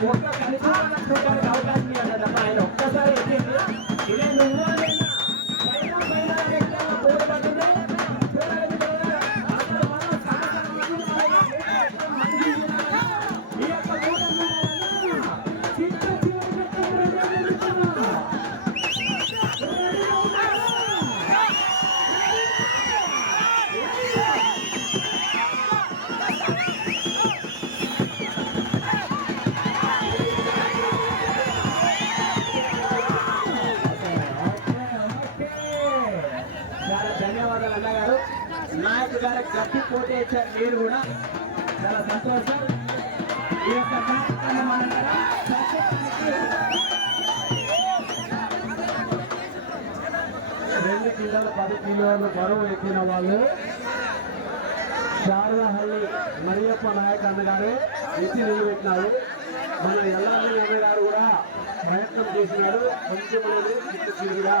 我要干 అన్న గారు. నాయకు గారు గట్టి పోటీ ఇచ్చారు మీరు కూడా చాలా సంతోషం. ఈ యొక్క కార్యక్రమం అనంతరం రెండు కిలోలు పది కిలోలు బరువు ఎక్కిన వాళ్ళు శారదహల్లి మరియప్ప నాయక్ అన్నగారు ఎత్తి నిలబెట్టినారు. మన ఎల్లారెడ్డి అన్నగారు కూడా ప్రయత్నం చేసినాడు కొంచెం అనేది చిట్టు చిరుగుగా